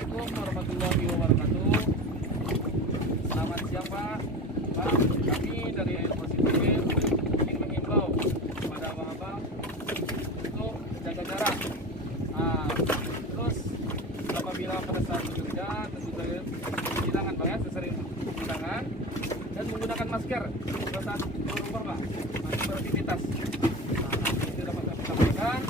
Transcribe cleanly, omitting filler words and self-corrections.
Assalamualaikum warahmatullahi wabarakatuh. Selamat siang Pak. Pak, kami dari Positif ingin mengimbau kepada abang-abang untuk jaga jarak. Terus apabila pada saat bekerja tentu saja cuci tangan Pak ya, sesering cuci tangan dan menggunakan masker pada saat keluar rumah Pak, beraktivitas. Itu dapat kami sampaikan.